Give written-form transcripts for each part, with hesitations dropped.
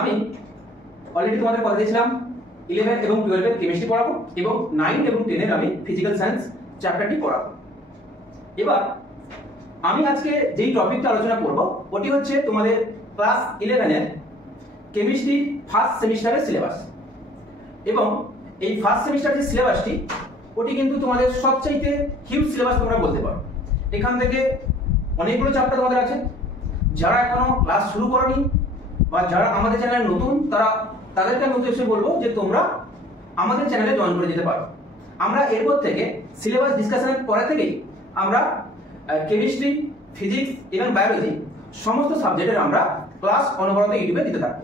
আমি অলরেডি তোমাদের কথা দিয়েছিলাম 11 এবং 12 এর কেমিস্ট্রি পড়াবো এবং 9 এবং 10 এর আমি ফিজিক্যাল সায়েন্স চ্যাপ্টারটি পড়াবো। এবার আমি আজকে যেই টপিকটা আলোচনা করব ওটি হচ্ছে তোমাদের ক্লাস 11 এর কেমিস্ট্রি ফার্স্ট সেমিস্টারের সিলেবাস। এবং এই ফার্স্ট সেমিস্টারের সিলেবাসটি ওটি কিন্তু তোমাদের সবচাইতে হিউজ সিলেবাস তোমরা বলতে পারো। এখান থেকে অনেকগুলো চ্যাপ্টার তোমাদের আছে। যারা এখনো ক্লাস শুরু করনি বা যারা আমাদের চ্যানেলে নতুন তাদেরকে আমি উদ্দেশ্যে বলবো যে তোমরা আমাদের চ্যানেলে জয়েন করে যেতে পারো। আমরা এরপর থেকে সিলেবাস ডিসকাশনের পরে থেকেই আমরা কেমিস্ট্রি, ফিজিক্স এবং বায়োলজি সমস্ত সাবজেক্টের আমরা ক্লাস অনবরত ইউটিউবে দিতে থাকবো।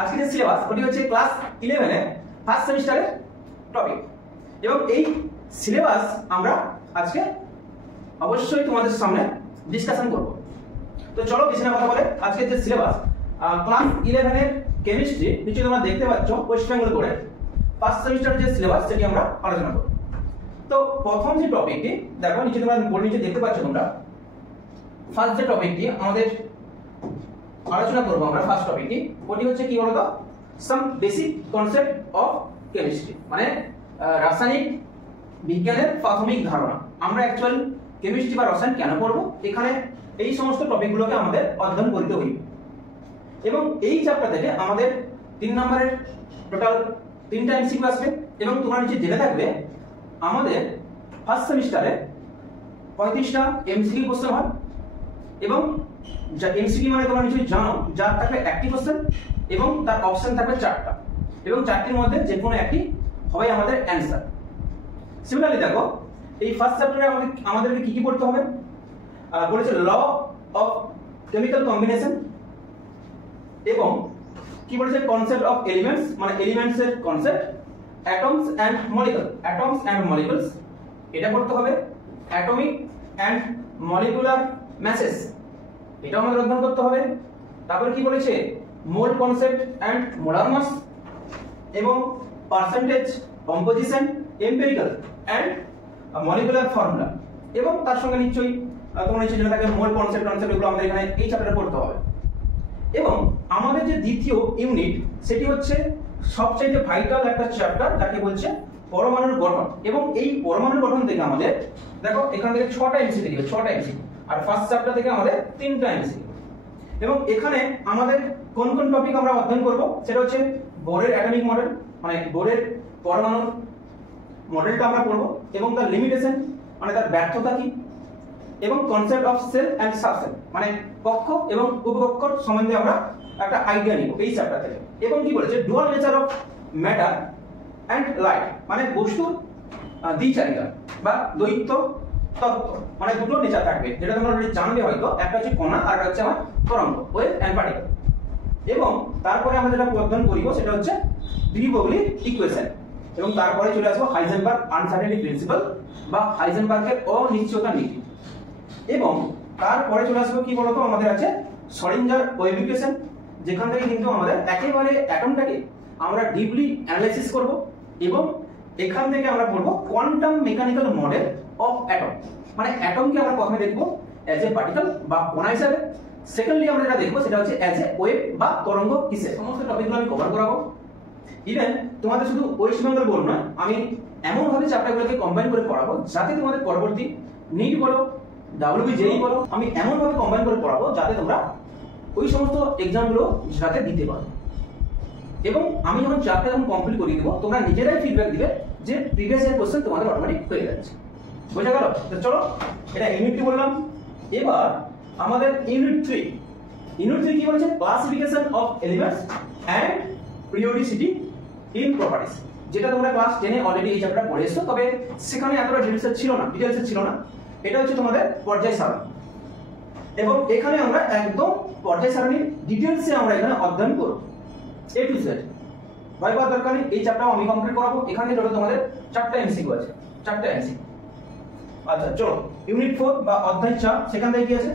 আজকে যে সিলেবাস ওটি হচ্ছে ক্লাস 11 এর ফার্স্ট সেমিস্টারের টপিক এবং এই সিলেবাস আমরা আজকে অবশ্যই তোমাদের সামনে ডিসকাশন করব। তো চলো বেশি না কথা বলে আজকে যে সিলেবাস ক্লাস 11 এর কেমিস্ট্রি নিচে তোমরা দেখতে পাচ্ছ ওয়েস্ট বেঙ্গল করে ফার্স্ট সেমিস্টার যে সিলেবাস সেটি আমরা আলোচনা করব। তো প্রথম যে টপিকটি দেখো নিচে তোমরা বোর্ড নিচে দেখতে পাচ্ছ তোমরা ফার্স্ট যে টপিকটি আমাদের আলোচনা করব আমরা ফার্স্ট টপিকটি ওটি হচ্ছে কি বলতো some basic concept of chemistry মানে রাসায়নিক বিজ্ঞানের প্রাথমিক ধারণা। আমরা অ্যাকচুয়ালি কেমিস্ট্রি বা রসায়ন কেন পড়ব এখানে এই সমস্ত টপিকগুলোকে আমাদের অধ্যয়ন করতে হইবে। এবং এই চ্যাপ্টার থেকে আমাদের 3 নম্বরের টোটাল 3টা এমসিকিউ আসবে এবং তোমরা নিচে জেনে থাকবে আমাদের ফার্স্ট সেমিস্টারে 35টা এমসিকিউ কোশ্চেন হয় এবং যা এমসিকিউ মানে তোমরা নিশ্চয়ই জানো যার থাকবে একটি কোশ্চেন এবং তার অপশন থাকবে 4টা এবং 4টির মধ্যে যে কোনো একটি হবে আমাদের অ্যানসার। সিমিলারলি দেখো এই ফার্স্ট চ্যাপ্টারে আমাদেরকে কি কি পড়তে হবে বলেছে ল অফ কেমিক্যাল কম্বিনেশন এবং কি বলেছে কনসেপ্ট অফ এলিমেন্টস মানে এলিমেন্টস এর কনসেপ্ট, অ্যাটমস এন্ড মলিকুলস এটা পড়তে হবে, অ্যাটমিক এন্ড মলিকুলার ম্যাসেজ এটা আমাদের অধ্যয়ন করতে হবে। তারপর কি বলেছে mole concept and molar mass এবং percentage, composition, empirical and molecular formula এবং তার সঙ্গে নিশ্চয়ই তোমরা নিশ্চয়ই জেনে থাকবে মোল কনসেপ্ট এগুলো আমাদের এখানে এই চ্যাপ্টারে পড়তে হবে। এবং আমাদের যে দ্বিতীয় ইউনিট সেটি হচ্ছে সবচেয়ে ভাইটাল একটা চ্যাপ্টার যাকে বলছে পরমাণুর গঠন এবং এই পরমাণুর গঠন থেকে আমাদের দেখো এখান থেকে 6টা এমসিকিউ দিবে 6টা এমসিকিউ আর ফার্স্ট চ্যাপ্টার থেকে আমাদের 3টা এমসিকিউ। এবং এখানে আমাদের কোন কোন টপিক আমরা অধ্যয়ন করব সেটা হচ্ছে বোরের অ্যাটমিক মডেল মানে বোরের পরমাণুর মডেলটা আমরা পড়ব এবং তার লিমিটেশন মানে তার ব্যর্থতা কি এবং concept of cell and subshell মানে কক্ষ এবং উপকক্ষ সম্বন্ধে আমরা একটা আইডিয়া নিব এই চ্যাপ্টার থেকে। এবং কি বলেছে dual nature of matter and light মানে বস্তুর দ্বিচারিতা বা দ্বৈত তত্ত্ব মানে দুটো নেচার থাকবে যেটা তোমরা অলরেডি জানবে হয়তো, একটা হচ্ছে কণা আর একটা হচ্ছে আমার তরঙ্গ ওয়েভ এন্ড পার্টিকেল। এবং তারপরে আমরা যেটা অধ্যয়ন করিব সেটা হচ্ছে ডি ব্রগলি ইকুয়েশন এবং তারপরে চলে আসবো হাইজেনবার্গ আনসার্টেনিটি প্রিন্সিপাল বা হাইজেনবার্গের অনিশ্চয়তা নীতি। এবং তারপরে চলে আসবো কি বলতো আমাদের আছে শরিঞ্জার ওয়েভ ইকুয়েশন যেখান থেকে কিন্তু আমাদের একেবারে অ্যাটমটাকে আমরা ডিপলি অ্যানালাইসিস করব এবং এখান থেকে আমরা পড়ব quantum mechanical model of atom মানে অ্যাটমকে আমরা প্রথমে দেখব অ্যাজ এ পার্টিকেল বা কণা হিসাবে, সেকেন্ডলি আমরা যেটা দেখব সেটা হচ্ছে অ্যাজ এ ওয়েভ বা তরঙ্গ হিসেবে। সমস্ত টপিকগুলো আমি কভার করাবো। ইভেন তোমাদের শুধু ওয়েস্ট বেঙ্গল বোর্ড নয় আমি এমন ভাবে চ্যাপ্টারগুলোকে কম্বাইন করে পড়াবো যাতে তোমাদের পরবর্তী নিট বলো WBJEE বলো আমি এমন ভাবে কম্বাইন করে পড়াবো যাতে তোমরা ওই সমস্ত এক্সামগুলো যাতে দিতে পারো। এবং আমি যখন চ্যাপ্টার যখন কমপ্লিট করে দেবো তোমরা নিজেরাই ফিডব্যাক দিবে যে প্রিভিয়াস ইয়ার কোশ্চেন তোমাদের অটোমেটিক হয়ে যাচ্ছে। বোঝা গেল? তো চলো এটা ইউনিট 2 বললাম। এবার আমাদের ইউনিট 3 কি বলছে classification of elements and periodicity in properties যেটা তোমরা ক্লাস 10 এ অলরেডি এই চ্যাপ্টারটা পড়ে এসেছো তবে সেখানে এতটা ডিটেইলসে ছিল না। এটা হচ্ছে তোমাদের পর্যায় সারণী এবং এখানে আমরা একদম পর্যায় সারণীর ডিটেইলসে আমরা এখানে অধ্যয়ন করব A to Z। ভয় পাওয়ার দরকার নেই, এই চ্যাপ্টারও আমি কমপ্লিট করাবো। এখানে টোটাল তোমাদের 4টা এমসিকিউ আছে 4টা এমসিকিউ। আচ্ছা চলো ইউনিট 4 বা অধ্যায় 4 সেখান থেকে কি আছে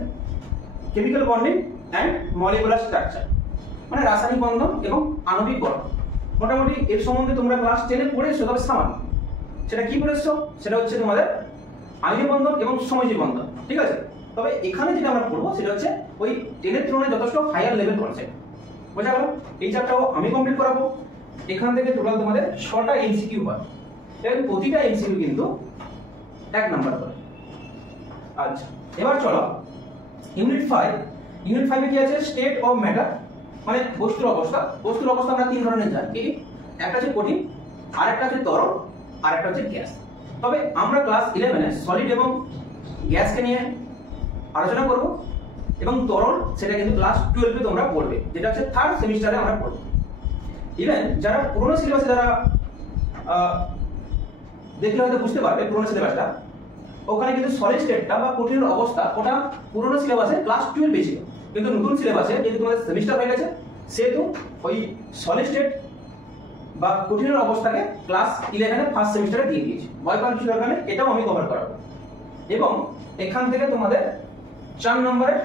chemical bonding and molecular structure মানে রাসায়নিক বন্ধন এবং আণবিক গঠন। মোটামুটি এর সম্বন্ধে তোমরা ক্লাস 10 এ পড়েছো তবে সামান্য। সেটা কি পড়েছো সেটা হচ্ছে তোমাদের আণবিক বন্ধন এবং সমযোজী বন্ধন, ঠিক আছে। তবে এখানে যেটা আমরা পড়বো সেটা হচ্ছে ওই 10 এর তুলনায় যথেষ্ট হায়ার লেভেল কনসেপ্ট বোঝা গেল? এই চ্যাপ্টারও আমি কমপ্লিট করাবো। এখান থেকে টোটাল তোমাদের 6টা এমসিকিউ হয় এবং প্রতিটা এমসিকিউ কিন্তু 1 নাম্বার করে। আচ্ছা, এবার চলো ইউনিট 5। ইউনিট 5 এ কি আছে? স্টেট অফ ম্যাটার, মানে বস্তুর অবস্থা। বস্তুর অবস্থা আমরা তিন ধরনের জানি, কি? একটা হচ্ছে কঠিন, আরেকটা হচ্ছে তরল, আরেকটা হচ্ছে গ্যাস। তবে আমরা ক্লাস 11 এ সলিড এবং গ্যাসকে নিয়ে আলোচনা করব এবং তরল সেটা কিন্তু ক্লাস 12 এ তোমরা পড়বে, যেটা হচ্ছে 3rd সেমিস্টারে আমরা পড়ব। ইভেন যারা পুরনো সিলেবাসে যারা দেখলে হয়তো বুঝতে পারবে পুরনো সিলেবাসটা, ওখানে কিন্তু সলিড স্টেটটা বা কঠিন অবস্থা ওটা পুরনো সিলেবাসে ক্লাস 12 এ ছিল, কিন্তু নতুন সিলেবাসে যেহেতু তোমাদের সেমিস্টার হয়ে গেছে সেহেতু ওই সলিড স্টেট বা কঠিন অবস্থাকে ক্লাস 11 এর ফার্স্ট সেমিস্টারে দিয়ে দিয়েছি। ভয় পাওয়ার কিছু দরকার নেই, এটাও আমি কভার করাবো। এবং এখান থেকে তোমাদের 4 নম্বরের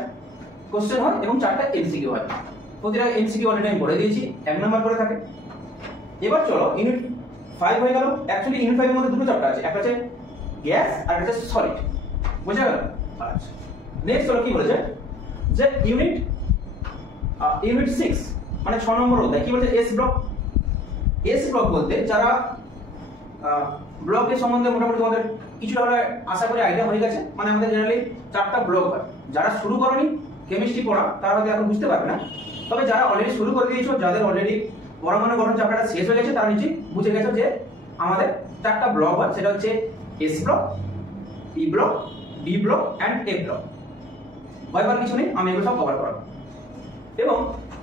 কোশ্চেন হয় এবং 4টা এমসিকিউ হয়। প্রতিটা এমসিকিউ অলরেডি আমি বলে দিয়েছি, 1 নাম্বার করে থাকে। এবার চলো ইউনিট 5 হয়ে গেল। অ্যাকচুয়ালি ইউনিট 5 এর মধ্যে দুটো চ্যাপ্টার আছে, একটা হচ্ছে গ্যাস আর একটা হচ্ছে সলিড। বুঝা গেল? আচ্ছা, নেক্সট চলো কি বলেছে যে ইউনিট 6 মানে 6 নম্বর অধ্যায় কি বলছে? S block. এস ব্লক বলতে যারা ব্লকের সম্বন্ধে মোটামুটি তোমাদের কিছুটা হলে আশা করি আইডিয়া হয়ে গেছে। মানে আমাদের জেনারেলি 4টা ব্লক হয়। যারা শুরু করনি কেমিস্ট্রি পড়া তারা হয়তো এখন বুঝতে পারবে না, তবে যারা অলরেডি শুরু করে দিয়েছো, যাদের অলরেডি পরমাণু গঠন চ্যাপ্টারটা শেষ হয়ে গেছে, তারা নিচে বুঝে গেছো যে আমাদের 4টা ব্লক হয়। সেটা হচ্ছে S block, P block, D block and A block. ভয় পাওয়ার কিছু নেই, আমি এগুলো সব কভার করাবো। এবং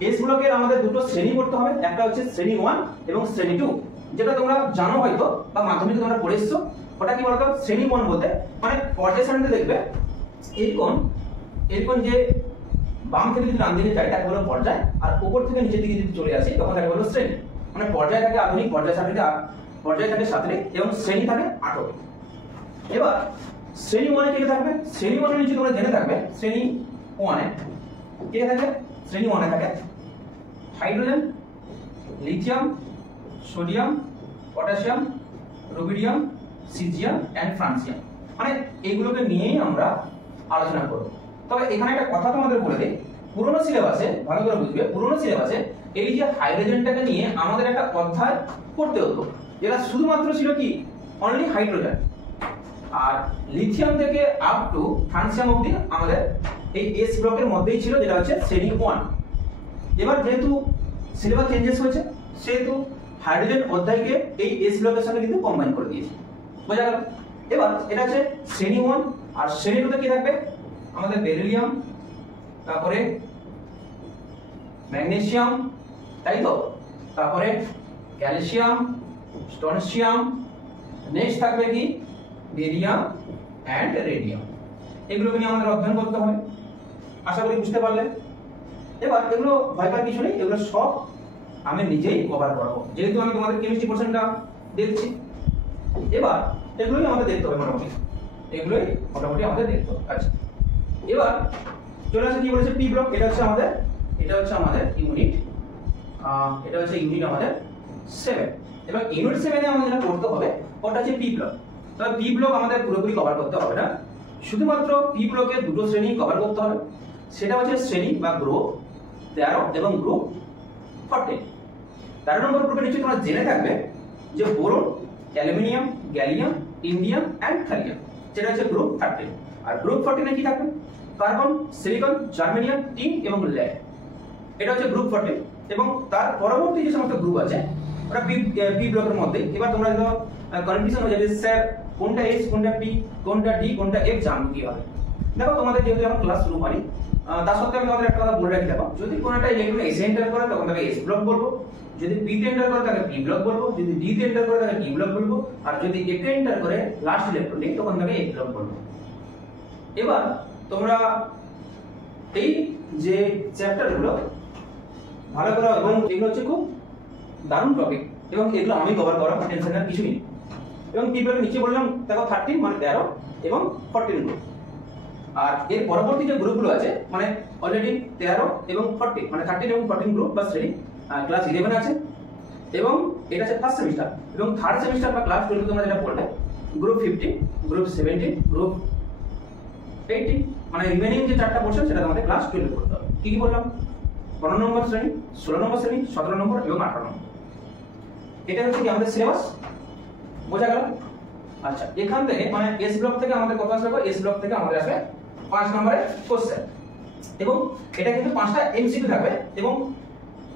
এস ব্লকের আমাদের দুটো শ্রেণী পড়তে হবে, একটা হচ্ছে শ্রেণী 1 এবং শ্রেণী 2, যেটা তোমরা জানো হয়তো বা মাধ্যমিকে তোমরা পড়ে এসছো। ওটা কি বলতো? শ্রেণী 1 বলতে মানে পর্যায় সারণীতে দেখবে এরকম যে বাম থেকে যদি ডান দিকে যায় তাকে বলো পর্যায়, আর উপর থেকে নিচের দিকে যদি চলে আসে তখন তাকে বলো শ্রেণী। মানে পর্যায় থাকে আধুনিক, পর্যায় সারণীতে পর্যায় থাকে 7 এবং শ্রেণী থাকে 8। এবার শ্রেণী 1 এ কি থাকবে? শ্রেণী 1 এর নিচে তোমরা জেনে থাকবে শ্রেণী 1 এ কি থাকে? শ্রেণী 1 এ থাকে hydrogen, lithium, sodium, potassium, rubidium, caesium and francium. মানে এগুলোকে নিয়েই আমরা আলোচনা করব। তবে এখানে একটা কথা তোমাদের বলে দেই, পুরনো সিলেবাসে ভালো করে বুঝবে, পুরনো সিলেবাসে এই যে হাইড্রোজেনটাকে নিয়ে আমাদের একটা অধ্যায় পড়তে হতো, যেটা শুধুমাত্র ছিল কি? Only hydrogen. আর লিথিয়াম থেকে আপ টু ফ্রান্সিয়াম অবধি আমাদের এই এস ব্লকের মধ্যেই ছিল, যেটা হচ্ছে শ্রেণী 1। এবার যেহেতু সিলেবাস চেঞ্জেস হয়েছে সেহেতু হাইড্রোজেন অধ্যায়কে এই এস ব্লকের সাথে কিন্তু কম্বাইন করে দিয়েছে। বোঝা গেল? এবার এটা হচ্ছে শ্রেণী 1। আর শ্রেণী 2 তে কি থাকবে? আমাদের বেরিলিয়াম, তারপরে ম্যাগনেসিয়াম, তাই তো, তারপরে ক্যালসিয়াম, স্ট্রনসিয়াম, নেক্সট থাকবে কি? Barium and radium. এগুলোকে নিয়ে আমাদের অধ্যয়ন করতে হবে, আশা করি বুঝতে পারলে। এবার এগুলো ভয় পাওয়ার কিছু নেই, এগুলো সব আমি নিজেই কভার করব, যেহেতু আমি তোমাদের কেমিস্ট্রি পোরশনটা দেখছি। এবার এগুলোই আমাদের দেখতে হবে, এগুলোই মোটামুটি আমাদের দেখতে হবে। আচ্ছা, এবার চলে আসে কি বলেছে? P block. এটা হচ্ছে আমাদের ইউনিট, এটা হচ্ছে ইউনিট আমাদের 7। এবার ইউনিট 7 এ আমাদের যেটা করতে হবে ওটা হচ্ছে পি ব্লক। তবে পি ব্লক আমাদের পুরোপুরি কভার করতে হবে না, শুধুমাত্র পি ব্লকের দুটো শ্রেণী কভার করতে হবে। সেটা হচ্ছে শ্রেণী বা গ্রুপ 13 এবং গ্রুপ 14। 13 নম্বর গ্রুপের নিচে তোমরা জেনে থাকবে যে boron, aluminium, gallium, indium and thallium, যেটা হচ্ছে গ্রুপ 13। আর গ্রুপ 14 এ কি থাকবে? কার্বন, সিলিকন, জার্মেনিয়াম, টিন এবং লেড। এটা হচ্ছে গ্রুপ 14। এবং তার পরবর্তী যে সমস্ত গ্রুপ আছে ওটা পি ব্লকের মধ্যে। এবার তোমরা যদি কনফিউশন হয়ে যাবে স্যার কোনটা এস, কোনটা পি, কোনটা ডি, কোনটা এফ জানবো কিভাবে? দেখো তোমাদের যেহেতু এখন ক্লাস শুরু হয়নি, তার সত্ত্বেও আমি তোমাদের একটা কথা বলে রাখি। দেখো, যদি কোনো একটা ইলেকট্রন এসে এন্টার করে তখন তাকে এস ব্লক বলবো, যদি পি তে এন্টার করে তাকে পি ব্লক বলবো, যদি ডি তে এন্টার করে তাকে ডি ব্লক বলবো, আর যদি এফ এ এন্টার করে লাস্ট ইলেকট্রন তখন তাকে এফ ব্লক বলবো। এবার তোমরা এই যে চ্যাপ্টারগুলো ভালো করে, এবং এগুলো হচ্ছে খুব দারুণ টপিক এবং এগুলো আমি কভার করাবো, টেনশনের কিছু নেই। এবং পি ব্লকের নিচে বললাম দেখো 13 মানে 13 এবং 14 গ্রুপ। আর এর পরবর্তী যে গ্রুপগুলো আছে মানে অলরেডি 13 এবং 14 মানে 13 এবং 14 গ্রুপ বা শ্রেণী ক্লাস 11 আছে। এবং এটা হচ্ছে ফার্স্ট সেমিস্টার। এবং থার্ড সেমিস্টার বা ক্লাস 12 তোমরা যেটা পড়বে গ্রুপ 15, গ্রুপ 17, গ্রুপ 18, মানে রিমেনিং যে 4টা পোরশন সেটা তোমাদের ক্লাস 12 পড়তে হবে। কি কি বললাম? 15 নম্বর শ্রেণী, 16 নম্বর শ্রেণী, 17 নম্বর এবং 18 নম্বর। এটা হচ্ছে কি আমাদের সিলেবাস, বোঝা গেল? আচ্ছা, এখান থেকে মানে এস ব্লক থেকে আমাদের কত আসবে? এস ব্লক থেকে আমাদের আসবে 5 নম্বরের কোশ্চেন, এবং এটা কিন্তু 5টা এমসিকিউ থাকবে, এবং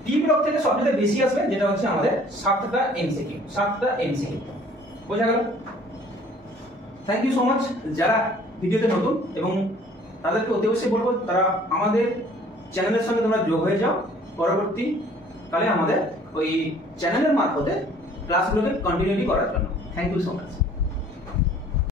টি ব্লক থেকে সবচেয়ে বেশি আসবে যেটা হচ্ছে আমাদের 7টা এমসিকিউ, 7টা এমসিকিউ। বোঝা গেল? Thank you so much. যারা ভিডিওতে নতুন এবং তাদেরকে অতি অবশ্যই বলবো তারা আমাদের চ্যানেলের সঙ্গে তোমরা যোগ হয়ে যাও, পরবর্তীকালে আমাদের ওই চ্যানেলের মারফতে ক্লাসগুলোকে কন্টিনিউটি করার জন্য। Thank you so much.